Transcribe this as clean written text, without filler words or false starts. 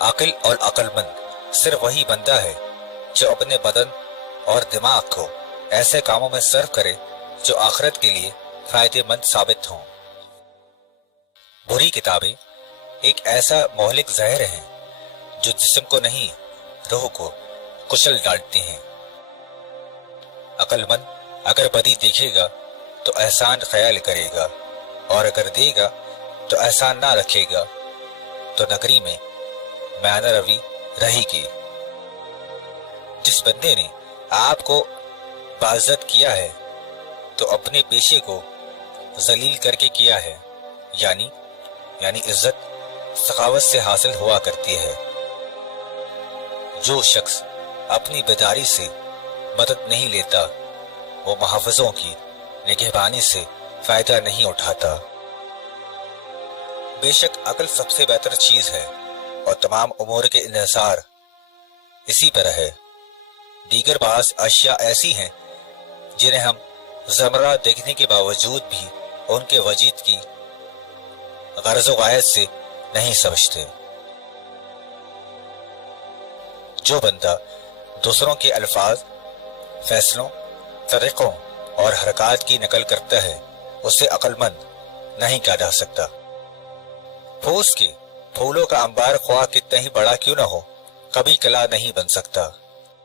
आकिल और अक्लमंद सिर्फ वही बंदा है जो अपने बदन और दिमाग को ऐसे कामों में सर्व करे जो आखिरत के लिए फायदेमंद साबित हों। बुरी किताबें एक ऐसा मोहलिक जहर है जो जिस्म को नहीं, रूह को कुचल डालती हैं। अक्लमंद अगर बदी देखेगा तो एहसान ख्याल करेगा, और अगर देगा तो एहसान ना रखेगा तो नगरी में मैना रवि रहेगी। जिस बंदे ने आपको बाइज्जत किया है तो अपने पेशे को जलील करके किया है, यानी इज्जत सखावत से हासिल हुआ करती है। जो शख्स अपनी बेदारी से मदद नहीं लेता वो महफिजों की निगहबानी से फायदा नहीं उठाता। बेशक अक्ल सबसे बेहतर चीज है और तमाम उमूर के इन्हिसार इसी पर है। दीगर बाज़ अशिया ऐसी हैं जिन्हें हम ज़मरा देखने के बावजूद भी उनके वजीद की गर्ज़ गायत से नहीं समझते। जो बंदा दूसरों के अल्फाज, फैसलों, तरीक़ों और हरकत की नकल करता है उसे अक्लमंद नहीं कहा जा सकता। फूस के फूलों का अंबार ख्वाह कितना ही बड़ा क्यों न हो, कभी कला नहीं बन सकता।